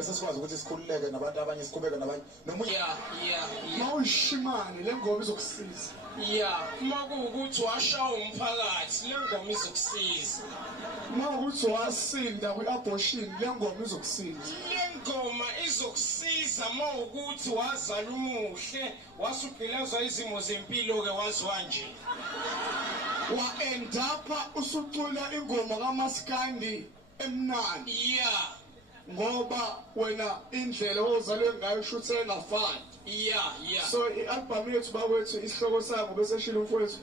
bese sikwazi ukuthi sikhululeke nabantu abanye siqhubeke nabanye noma mawushimane le ngoma izokusiza makuwukuthi washawa umphakathi le ngoma izokusiza mawukuthi wasinda kwi-abortion le ngoma izokusiza le ngoma izokusiza mawukuthi wazala umuhle wasugqilazwa izimo zempilo-ke waziwa nje wa-endapha usucula ingoma kaMaskandi emnandi ngoba wena indlela ozalwe ngayo shuthe engafani so i-album yethu bakwethu isihloko sango bese shilo mfowethu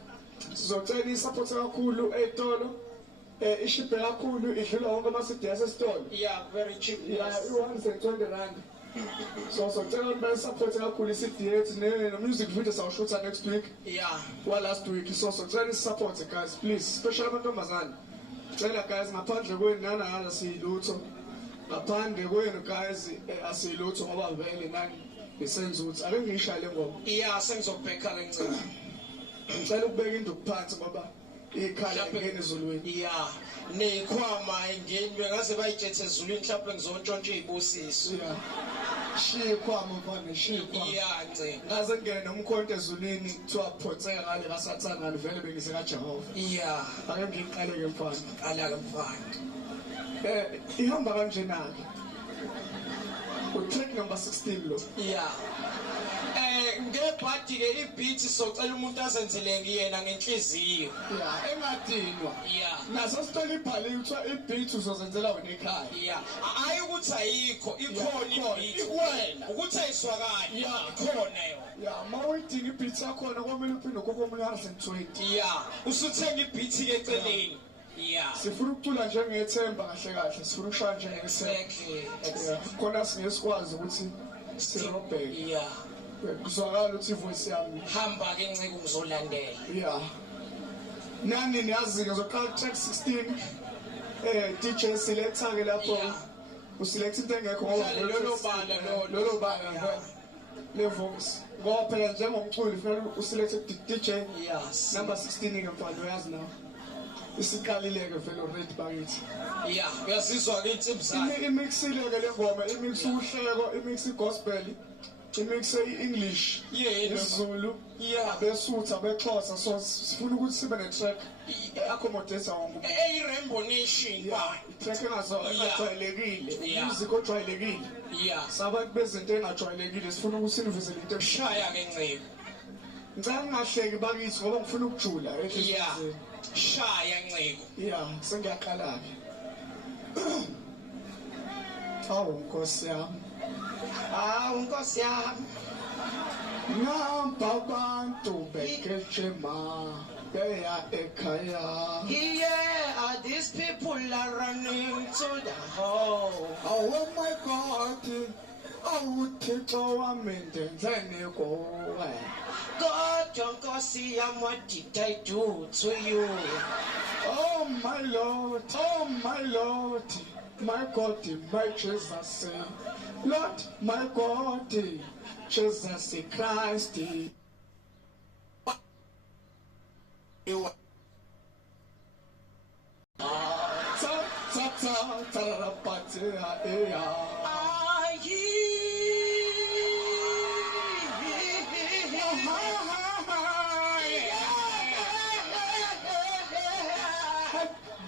sizocela isupport kakhulu ey'tolo ishibhe kakhulu idlula wonke ama-CD asesitolo very cheap i-R120 so socela ukuthi bayisupport kakhulu i-CD yethu ne-music video sawushutha next week last week so socela isupport guys please especially amantombazane cela guys ngaphandle kwenu nanana siyilutho ngaphandle kwenu guys asiyilutho ngoba vele nani besenza ukuthi ake ngiyishaya le ngoma sengizobheka le ncane ngicela ukubeka induku phansi ngoba ikhala ingene ezulwini neyikhwama ingeni bengaze bayijethe ezulwini mhlawumbe ngizotshontsha iy'busiso shiya ikhwama mfana shiya ikhwama ngaze ngene nomkhonto ezulwini kuthiwa photheka ngale kasathane ngale vele bengise kaJehova ake ngiyiqale-ke mfana qala-ke mfana ihamba kanjena-ke utrack number 16 lo ngebhadi-ke ibhithi socela umuntu azenzele ngiyena ngenhliziyo engadinwa naso sithola ibhaliwe kuthiwa ibhithi uzozenzela wena ekhaya hhayi ukuthi ayikho ikhona ibhithi ukuthi ayiswakali ikhona yona ma uyidinga ibhithi yakhona komele uphinde ukhokhe omunye 120 usuthenga ibhithi-ke eceleni sifuna ukucula njengethemba kahle kahle sifuna ukushaya njengethemba khona singesikwazi ukuthi sirobheke kuzwakala ukuthi ivoice yami hamba-ke ncike ngizolandela nani niyazi-ke zoqala track 16 DJ selector-ke lapho uselect into engekho ngoba lolo bala le voice ngoba phela njengomculi kufanele uselect DJ number 16-ke mfana uyazi nawo isiqalileke vele already bakithi uyazizwa kithi mzala imixile-ke le ngoma imix uhleko imix igospel imix i-English isiZulu abesuthu abexhosa so sifuna ukuthi sibe ne-track accommodate wonke Rainbow Nation i-track engajwayelekile music ojwayelekile sabantu bezinto engajwayelekile sifuna ukuthi sinivezele into shaya-ke nciko ngicela ngingahleki bakithi ngoba ngifuna ukujula enhliziyweni shaya nciko sengiyaqala-ke hawu nkosi yami nkosi yami namba abantu bekejema beya ekhaya these people are running to the hole. Oh my God, awuthixo wami ndenzeni kuwe kodwa nkosi yami, what did I do to you? Oh my Lord, my God, my Jesus, Lord, my God, Jesus Christ.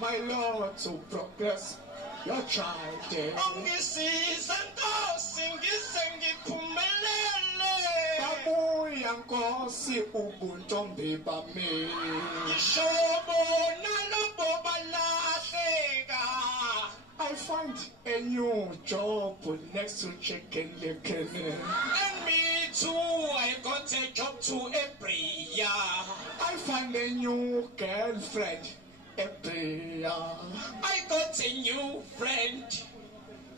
My Lord, to progress your child. Babuya nkosi ubuntombi bami. I find a new job next to Chicken Licken. And me too, I got a job to every year. I find a new girlfriend every year. I got a new friend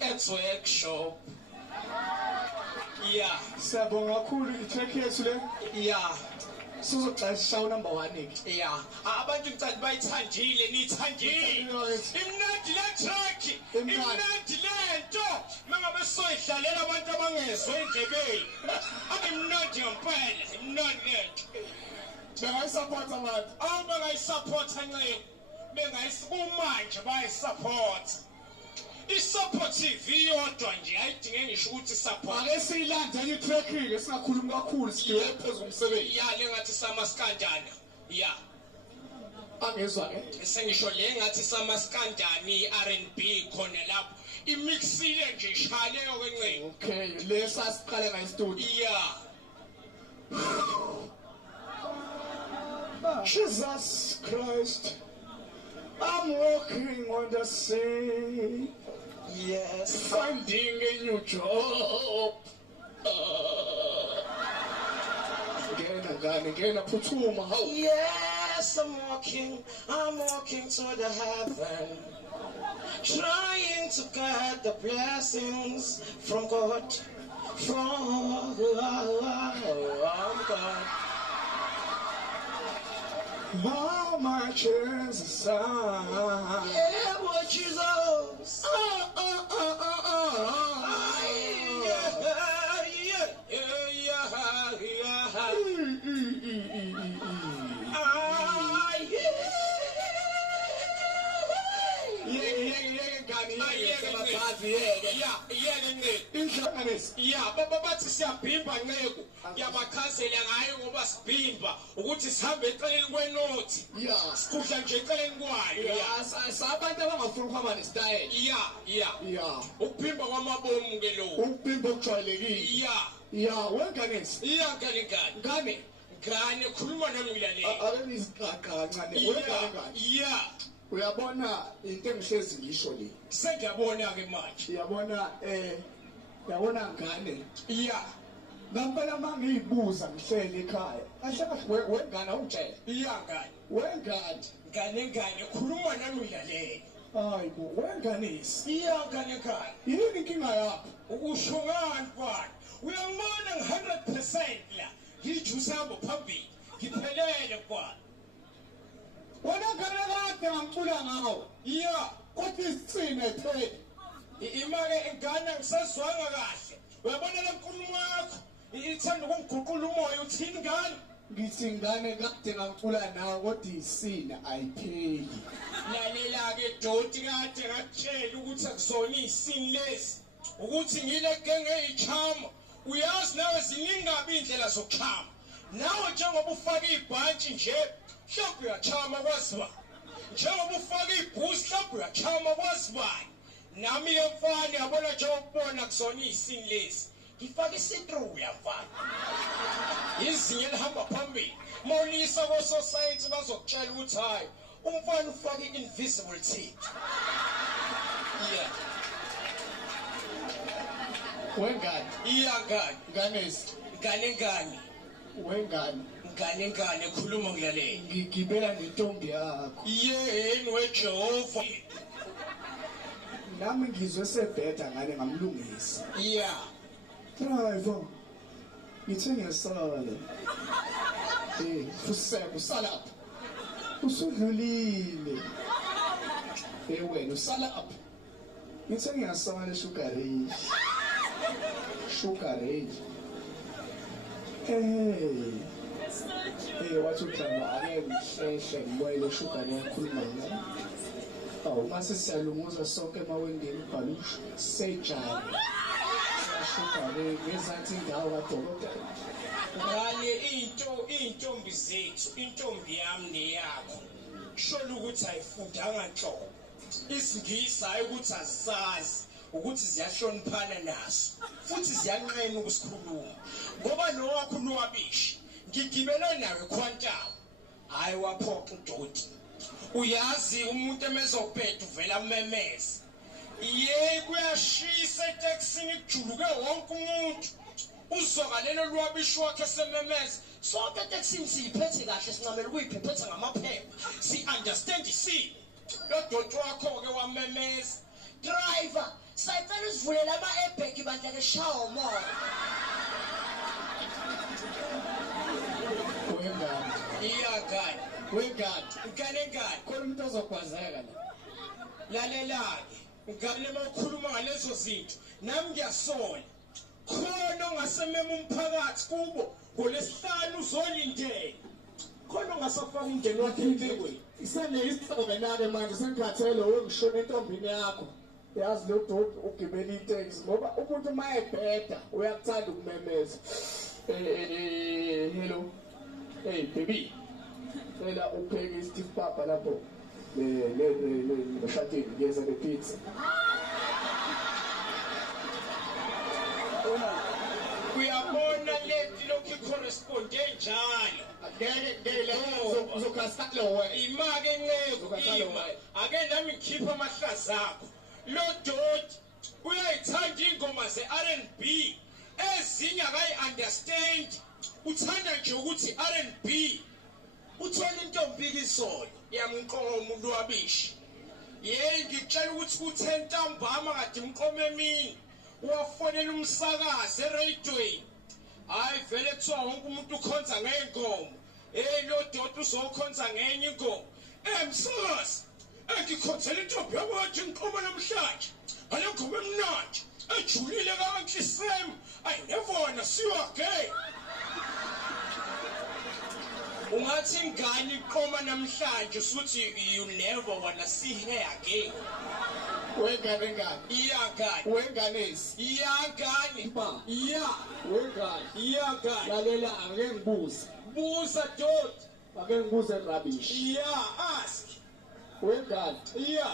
at workshop. Yeah. Siyabonga kakhulu itrack yethu le. Yeah. Sizoxasha number 1 ke. Yeah. Abantu ngicela bayithandile, nithandile. Imnandi la track. Imnandi lento. Mangabe soyidlalela abantu abangezwe endlebeni. Imnandi ngempela, imnandi lento. Bengayisupport abantu. Bengayisupport nje. Bengayisumanje bayisupport. i-support TV yodwa nje ayidinge ngisho ukuthi support ake siyilandele i-tracking singakhulumi kakhulu sigiwe phezulu umsebenzi ya lengathi samaskandana ya angezwa ke sengisho le ngathi samaskandani i-R&B khona lapho imixile nje ishaleyo kwencengo okay lesa siqala ngayo studio ya Jesus Christ, I'm walking on the sea. Yes. Finding a new job. Again, phuthuma how? Yes, I'm walking to the heaven, trying to get the blessings from God, from God. How my chances are? Yeah, what Jesus. Yeah, bathi siyabhimba nceku yabakhazela ngayo ngoba sibhimba ukuthi sihambe eceleni kwenothi sikhudla nje eceleni kwayo sabantu abangafuni ukuhamba nesitayela ya ukubhimba kwamabomu ke lo ukubhimba okujwayelekile wenganesi ngane khuluma nami ngilalele ake nizigaqha kancane ya uyabona into engihlezi ngisho le sengiyabona ke manje yabona ngane ya ngampela mangiyibuza ngihlele ekhaya kahle kahle wengane awutshela ngane khuluma nami ngilalele hayibo wenganisi ngane yini inkinga yakho usho ngani mfana uyangibona ngi-100% la ngijusa hamba phambili ngiphelele mfana wona ngane kade ngicula ngawo kodwa isicine phela imake ingane angisezwanga kahle uyabona le nkulumo yakho ithanda ukungiguqula umoya uthini ngane ngithi ngane kade ngicula nawo kodwa isina ayipheli lalela-ke doti kade ngakutshela ukuthi akusona iy'sini lezi ukuthi ngile genge ey'chama uyazi nawe ziningi kabi iy'ndlela zokuchama nawe njengoba ufake ibhantshi nje mhlawumbe uyachama kwazi bani njengoba ufake ibhusi mhlawumbe uyachama kwazi bani nami-ke mfana yabona njengokubona kusona iy'sini lezi ngifake isitruya mfana izinga elihamba phambili mawulisa kososayensi bazokutshela ukuthi hhayi umfana ufake i-invisible teeth wengane nganesi ngane khuluma ngilalele ngigibela nentombi yakho yeni wejehova nami ngizwe sebheda ngane ngamlungisa driver ngithe ngiyasala usebe usalapha usudlulile wena usalapha ngithe ngiyasala sugar rage wathi uhlamba ake ngihlehle ngibuyele sugar yakhuluma ngayo awu mase siyalunguza sonke emawendeni ubhalusha sejali siyashukale ngezathi indawo kadokotela ngale iy'ntombi zethu intombi yami neyakho kushola ukuthi ayifundanga nhlobo isingisi hayi ukuthi azisazi ukuthi ziyahloniphana naso futhi ziyanqena ukusikhuluma ngoba nowakho unwabishi ngigibele nawe khwantawo hhayi waphoqa udoti uyazi umuntu emezobheda uvela mmemeza kuyashisa etekisini kujuluke wonke umuntu uzokalelo lwabishi wakhe sememeza sonke etekisini siyiphethe kahle sincamela ukuyiphephetha ngamaphepha si-understand isini lo doti wakho-ke wamemeza driver sayicela usivulele ama-airbag bandla ke shawa umoya ngane khona umuntu ozokwazeka lalela-ke ngane uma ukhuluma ngalezo zinto nami ngiyasola khona ongasemema umphakathi kubo ngolesihlanu uzolindela khona ongasafaka umndeni wakhe empilweni isanele isihlobe nake manje sengikhathele wengishona entombini yakho yazi lo dot ugibela iteksi ngoba umuntu mayebheda uyakuthanda ukumemeza. Hello. Hey baby. Ela upheke istif papa lapho. Le shatini ngeza le pizza. Uyabona leti lokhu corresponde njalo. Ngeke uzokhasala wena. Imake enceku ima. Ake nami ngikhipha amahlazi akho. Lo dot uyayithanda ingoma ze-R&B. Ezinye akayi-understand. Uthanda nje ukuthi R&B. Uthola intombi ikisolo yamqoma umuntu wabishi. Yey ngikutshela ukuthi ku10 ntambama kade imqoma emini. Uwafonela umsakazi eradioweni. Hayi vele kuthiwa wonke umuntu ukhonza ngeenkomo. Lo dot uzokhonza ngenye inkomo. Msakazi engikhonzela intombi yakwathi inkomo namhlanje. Ale ngoma emnandi. Ejulile kanhle Sam. I never wanna see you again. Ungathi ingane iqoma namhlanje suthi you never wanna see her again. Wengane. Iyangane. Wenganesi. Iyangane. Ba. Iya. Wengane. Iyangane. Lalela ake ngibuze. Buza dot. Ake ngibuze rubbish. Iya ask. Wengane. Iya.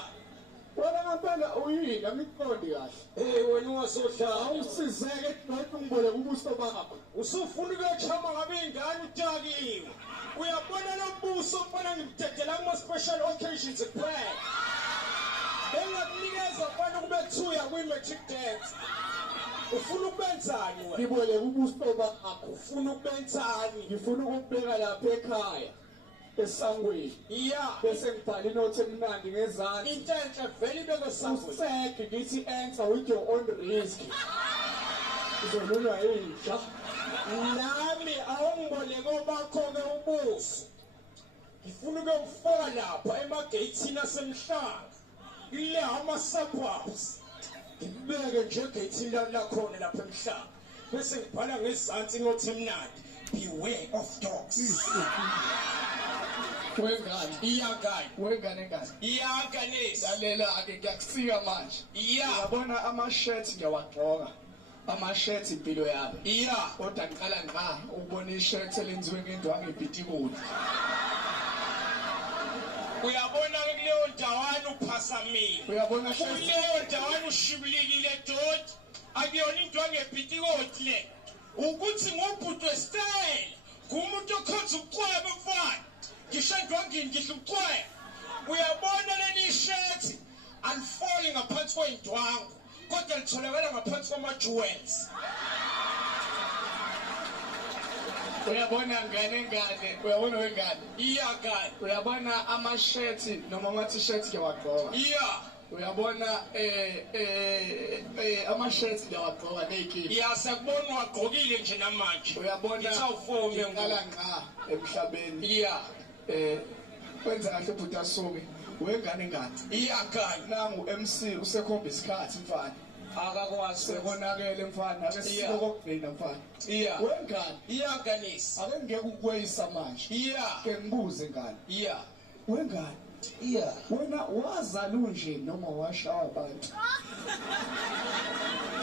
Wena ngempela uyini angikuqondi kahle. Wena wasohlala. Awusizeke nokuthi ngibole ubuso bakho. Usufuna ukuyochama ngabe ingane utakiwe. Uyabona lo mbuso ofana ngimdedela kuma special occasions kuphela. Bengakunikeza mfana kube kuthiwa kwi-matric dance. Ufuna ukubenzani wena? Ngibole ubuso bakho. Ufuna ukubenzani? Ngifuna ukubheka lapha ekhaya. Esangweni. Yeah. Bese ngibhala inothi emnandi ngezandla. Into enhle vele ibeke esangweni. Useke ngithi answer with your own risk. Uzolunga yisha. Nami awungiboleke bakho-ke ubuso. Ngifuna ukuyokufaka lapha emageyithini asemhlanga. Ile ama-suburbs. Ngibeke nje egeyithini lakhona lapha emhlanga. Bese ngibhala ngezansi inothi emnandi. Beware of dogs. Wengane. Iyangane. Wengane. Iyanganesi. Lalela-ke ngiyakusika manje. Iya. Uyabona ama-shirt ngiyawagqoka. Ama-shirt impilo yami. Iya. Kodwa ngiqala ngqa ukubona i-shirt elenziwe ngendwangu ebhitikuli. Uyabona-ke kuleyo ndawana uphasamile. Uyabona kuleyo ndawana ushibilikile dot. Akuyona indwangu ebhitikoti le. Ukuthi ngubhuti westyle. Ngumuntu okhonza ubucwebe mfana. Ngisho endwangini ngidla ubucwebe. Uyabona leli shirt alifoli ngaphansi kwendwangu. Kodwa litholakala ngaphansi kwama-jewels. Uyabona ngane. Uyabona wengane. Iyangane. Uyabona ama-shirt noma ama-t-shirt ngiyawagqoka. Iya. Uyabona ama-shirt ngiyawagqoka neyikipa. Iya sakubona wagqokile nje namanje. Uyabona ngiqala ngqa emhlabeni. Iya. Kwenza kahle bhuti asuke. Wengane. Iyangane. Nangu MC usekhomba isikhathi mfana. Akakwazi. Sekonakele mfana. Ake siko kokugcina mfana. Iya. Wengane. Iyanganesi. Ake ngeke ukweyisa manje. Iya. Ke ngibuze ngane. Iya. Wengane. Iya. Wena wazala unje noma washawa abantu?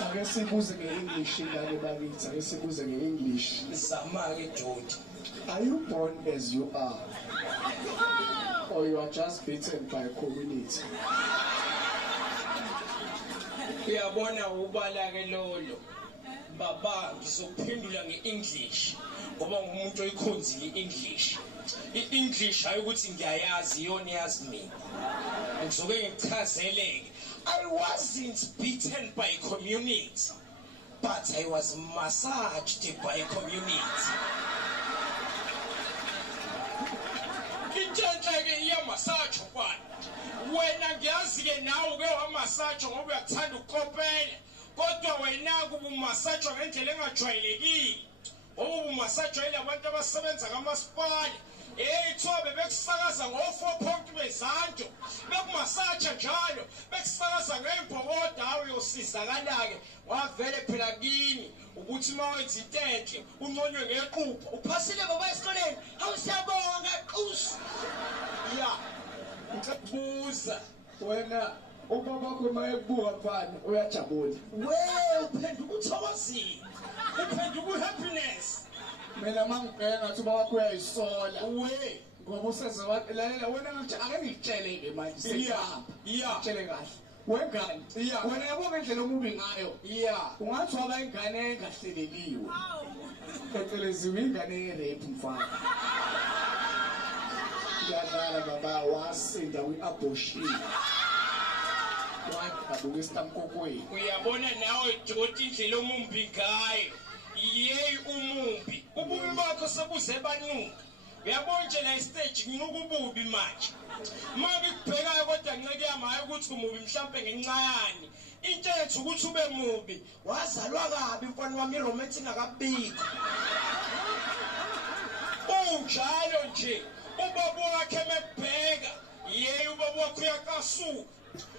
Ake sibuze nge-English ngane bakithi. Ake sibuze nge-English. Zama-ke dot. Are you born as you are? Or you are just beaten by community? Uyabona ubala-ke lolo. Baba ngizophendula nge-English. Ngoba ngumuntu oyikhonzile i-English. I-English hayi ukuthi ngiyayazi iyona yazi mina. Ngizoke ngichazeleke. I wasn't beaten by a community, but I was massaged by a community. Intshenhle-ke iyamassage kwani. Wena ngiyazi-ke nawe uke wamassage ngoba uyakuthanda ukukopela. Kodwa wena-ke ubumasajwa ngendlela engajwayelekile. Ubumasajwa yilabantu abasebenza kamasipala. Kuthiwa bebekusakaza ngo-4 point bezanto. Bekumasaja njalo. Bekusakaza ngey'mbhokodo hawu uyosizakala-ke. Wavele phela kini ukuthi uma wenza into enhle unconywe ngequpha. Uphasile baba esikoleni. Hawu siyabonga qusi. Ya. Buza. Wena ubaba wakho mayebuka phana uyajabula we uphenduka uthokozile uphenduka uhappiness mina mangibheka ngathi ubaba wakho uyayisola we ngoba usezelalela wena ngathi ake ngitshele-ke manje yeah tshele kahle wengane wena yabona indlela omubi ngayo ungathi waba ingane engahleleliwe phecelezi ingane ye-rape mfana ngiyadlala baba wasinda kwi-abortion wadabuka esitamkokweni uyabona nawe doti indlela omumbi ngayo yeyi umumbi ububi bakho sebuze banuka uyabona nje la stage kunuka ububi manje manje kubhekayo kodwa nceke yamayo ukuthi umubi mhlambe ngencane into ethu ukuthi ube mubi wazalwa kabi mfana wami iromantic ingakabikho unjalo nje ubaba wakhe mebheka yeyi ubaba wakhe uyakasuka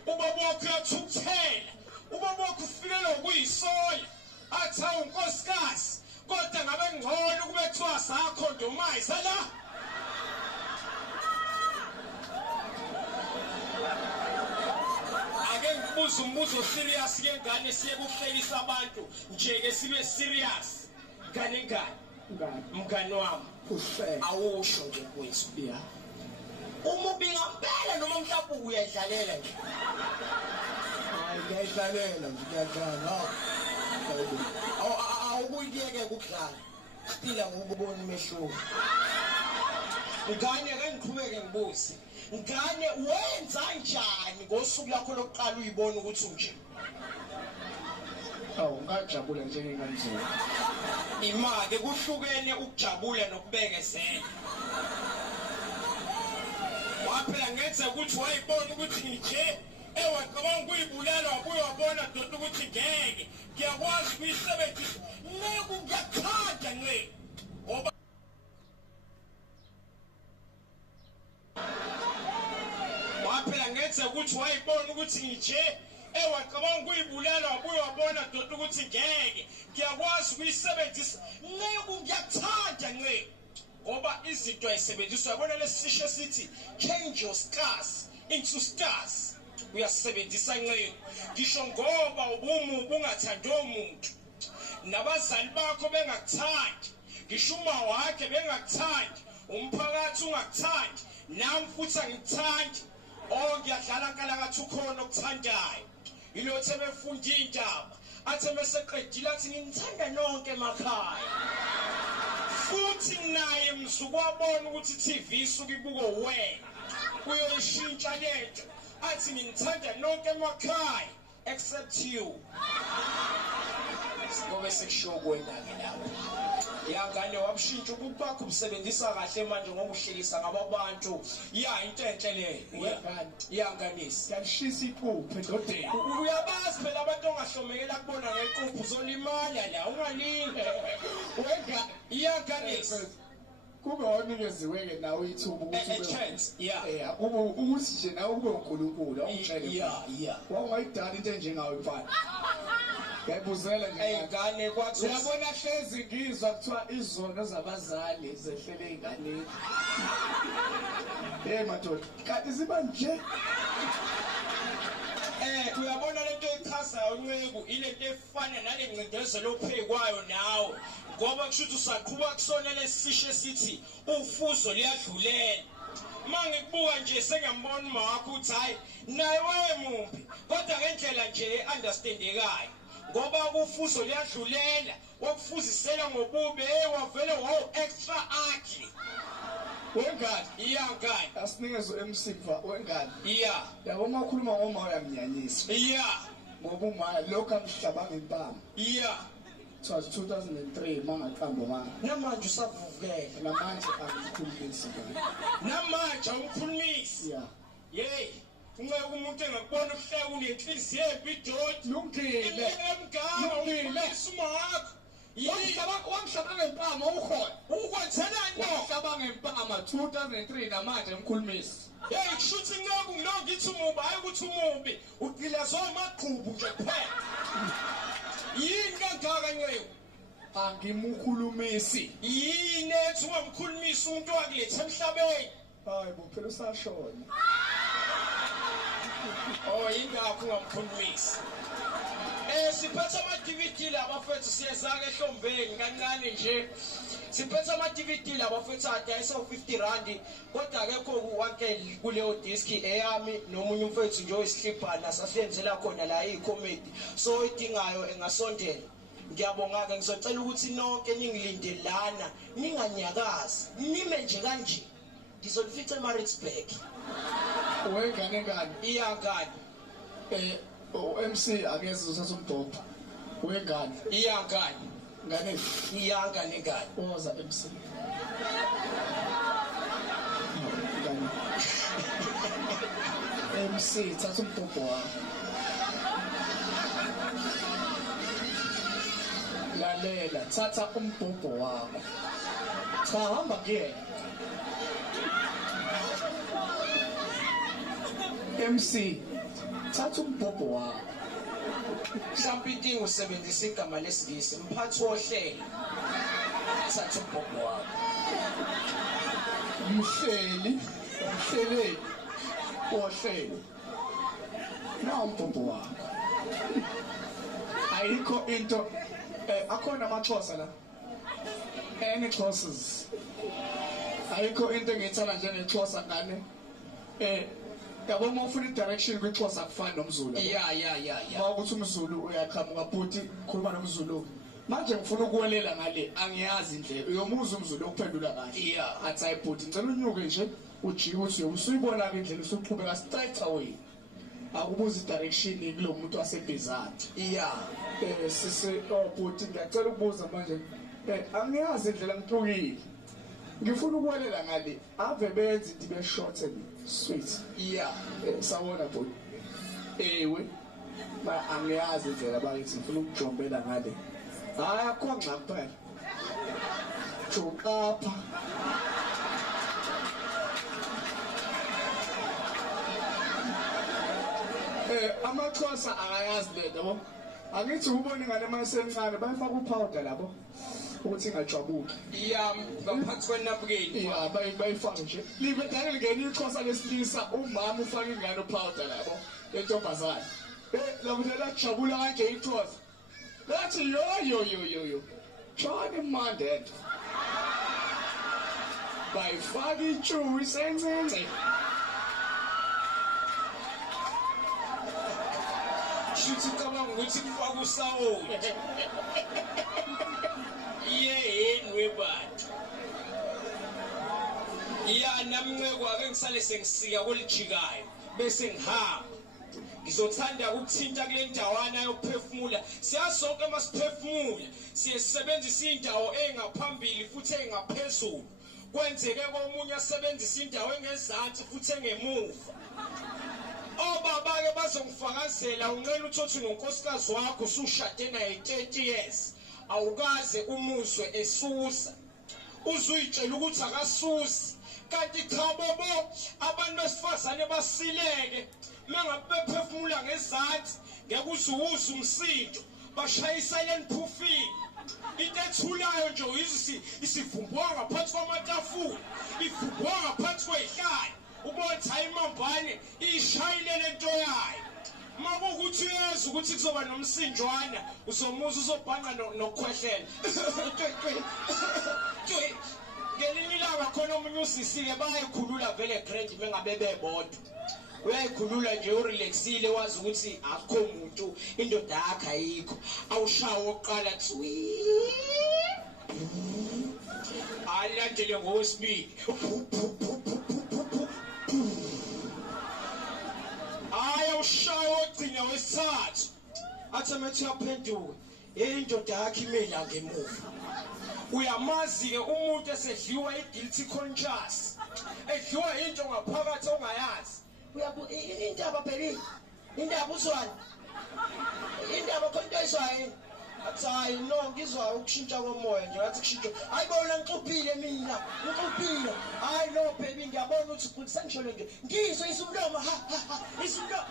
ubaba wakhe uyathukuthela ubaba wakhe ufikelwa ukuyisola athi awunkosikazi kodwa ngabe ngcono kube kuthiwa sakhondomayize la ake ngibuze umbuzo serious ke ngane siye kuhlekisa abantu nje ke sibe serious ngane mngani wami awusho nje kwethu umubi ngempela noma mhlawumbe uyayidlalela nje hayi ngiyayidlalela nje ngiyadlala awukuyiyeke ukudlala stila ngokubona imehluko ngane ake ngiqhubeke ngibuze ngane wenza njani ngosuku lakho lokuqala uyibona ukuthi unje ngajabula njengengane zona imake kuhlukene ukujabula nokubekezela waphela ngenza ukuthi wayibona ukuthi nje ewacabanga ukuyibulala wabuye wabona doti ukuthi ngeke ngiyakwazi ukuyisebenzisa neku ngiyakhanda nce ngoba waphela ngenza ukuthi wayibona ukuthi nje ewacabanga ukuyibulala wabuye wabona doti ukuthi ngeke ngiyakwazi ukuyisebenzisa neku ngiyakhanda nce ngoba izinto ayisebenziswa yabona lesisho sithi change your scars into stars uyasebenzisa nceku ngisho ngoba ubumubi ungathandi omuntu nabazali bakho bengakuthandi ngisho uma wakhe bengakuthandi umphakathi ungakuthandi nami futhi angikuthandi ngiyadlala nkalakathi ukhona okuthandayo ilothe befunda indaba athe meseqedile athi ngimthanda nonke emakhaya futhi naye msuku wabona ukuthi TV isuke ibuko wena uyoyishintsha lento athi ngithanda nonke emakhaya except you ngoba sekusho kwena-ke lapho yangane wabushintsha ububi bakho ubusebenzisa kahle manje ngoba uhlekisa ngababantu into enhle leyo yanganisi yalishisa iphupho endodeni uyabazi phela abantu ongahlomekela kubona ngequphu uzolimala la ungalinge yanganisi kube wanikeziwe-ke nawe ithuba ukuthi nje nawe ube uNkulunkulu awungitshele wawungayidala into enjengawe mfana ngiyayibuzela ngane kwathi uyabona hlezi ngizwa kuthiwa izono zabazali zehlele ey'nganeni madoda kanti ziba nje uyabona lento echazayo Nceku ilento efana nale ncindezelo ophekwayo nawe ngoba kusho ukuthi usaqhuba kusona lesisho esithi ufuzo liyadlulela mangikubuka nje sengiyambona uma wakho uthi hayi naye wayemumbi kodwa ngendlela nje understandekayo ngoba kufuzo liyadlulela wakufuzisela ngobubi wavele wawu extra ugly wengane iyangane asinikezwe emsiva wengane yabo uma ukhuluma ngoma uyamnyanyisa ngoba uma lokho amhlaba ngempama it was 2003 mangaqamba manje namanje usavuvukela namanje angikhulumisi namanje awumkhulumisi yeyi Nceku umuntu engakubona uhleka unenhliziyo ebidoti lungile emgama wangihlaba ngempama ukhona ukwenzelani wangihlaba ngempama 2003 namanje emkhulumisi yeyi kushuthi Nceku ngiloko ngithi umubi hayi ukuthi umubi ugilazwa amagqubu nje kuphela yini kangaka Nceku angimukhulumisi yini ethi ungamkhulumisi umuntu wakuletha emhlabeni hayi bo phela usashona Oh ingakho ungamkhulumisi. Siphethe ama-DVD laba mfethu siyezake eHlombeni kancane nje. Siphethe ama-DVD laba mfethu adayisa u50 kodwa akekho ku-1K kuleyo disk eyami nomunye umfethu nje oyisihlibhana sasenzela khona la i-comedy. So idingayo engasondela. Ngiyabonga ke ngizocela ukuthi nonke ningilindelana ninganyakazi nime nje kanje. Ngizolifica eMaritzburg. Wengane ngane. Iyangane. MC akeze uzatha umbhobho. Wengane. Iyangane. Ngane. Iyangane ngane. Woza MC. Ngane. MC thatha umbhobho wakho. Lalela, thatha umbhobho wakho. Cha hamba kuyena. MC thatha umbhobho wakho. Mhlawumbe idinga usebenzisa igama lesingisi mphathi wohlelo. Thatha umbhobho wakho. Mhleli wohlelo. Na umbhobho wakho. Ayikho into akhona amaXhosa la. Any Xhosas. Ayikho into engiyithanda njengeXhosa ngane. Yabo uma ufuna i-direction kwiXhosa akufani nomZulu. Yeah. Mawukuthi umZulu uyaqhamuka bhuti khuluma nomZulu. Manje ngifuna ukuwelela ngale angiyazi indlela. Uyomuza umZulu okuphendula kahle. Yeah. Athi hayi bhuti ngicela unyuke nje ujike uthi usuyibona ke indlela usuqhubeka straight away. Akubuza i-direction kulo muntu wasebhezanti. Yeah. Sise bhuti ngiyacela ukubuza manje. Angiyazi indlela ngithukile. Ngifuna ukuwelela ngale ave benza into ibe short and sweet. Yeah. Sawona bhuti. Ewe. Angiyazi indlela bayithi ngifuna ukujombela ngale. Hayi akhonqa kuphela. Jokapha. AmaXhosa akayazi lento yabo. Angithi ubone ngale masencane bayifaka upowder labo ukuthi ingajwabuki. Yeah, ngaphansi kwenapukeni. Yeah, bayifaka nje. Libe dale ngene iXhosa lesilisa umama ufaka ingane upowder labo. Lentombazana. Labo lajabula kanje iXhosa. Lathi yo. Johnny Mandela. Bayifaka ijuice isenzenze. Shuthi ucabanga ukuthi kufaka usawoti. Yeyeni webantu. Namnceko ake ngisale sengisika kolijikayo bese ngihamba. Ngizothanda ukuthinta kule ndawana yokuphefumula. Siyasonke masiphefumula siyesebenzisa indawo engaphambili futhi engaphezulu. Kwenzeke komunye asebenzisa indawo engezansi futhi engemuva. Obaba ke bazongifakazela unqela uthothi nonkosikazi wakho usushade naye 30 years. Awukaze umuzwe esusa. Uzuyitshela ukuthi akasusi. Kanti cha bobo abantu besifazane basileke. Mengabe bephefumula ngezansi ngeke uzuza umsindo. Bashaya silent puffing. Into ethulayo nje uyizisi isivumbwa ngaphansi kwamatafula. Ivumbwa ngaphansi kwezihlalo. Ubona imambane ishayile lento yayo. Makukuthi uyazi ukuthi kuzoba nomsinjwana uzomuza uzobhanqa nokukhwehlela. Ngelinye ilanga khona omunye usisike bayayikhulula vele grand mengabe bebodwa. Uyayikhulula nje urelaxile wazi ukuthi akukho umuntu indoda yakhe ayikho. Awushawo oqala tswi. Alandele ngosibili. Ayawushawa ogcina wesithathu. Athi mathi uyaphenduka. Indoda yakhe imela ngemuva. Uyamazi ke umuntu esedliwa i-guilty conscious. Edliwa into ngaphakathi ongayazi. Uyabu indaba phela. Indaba uzwani? Indaba khonto izwayo. Athi no ngizwa ukushintsha komoya nje ngathi kushintsha. Ayibona ngixuphile mina. Ngixuphile. Hayi no baby ngiyabona ukuthi sengisholo nje. Ngizwe isumlomo isumlomo.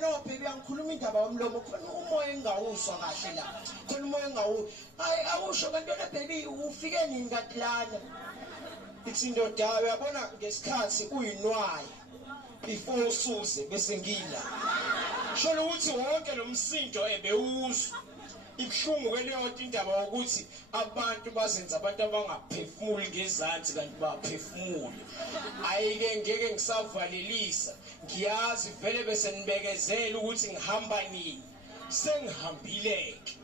No baby angikhuluma indaba yomlomo khona umoya engawuzwa kahle la. Khona umoya engawu. Hayi awusho kanti yona baby ufike nini kanti lana? Ithi indoda uyabona ngesikhathi uyinwayi. before usuze bese ngila sholo ukuthi wonke lo msindo ebewuzwa ibhlungu ke leyo indaba ukuthi abantu bazenza abantu abangaphefumuli ngezansi kanti baphefumule ayike ngeke ngisavalelisa ngiyazi vele bese nibekezela ukuthi ngihamba nini sengihambileke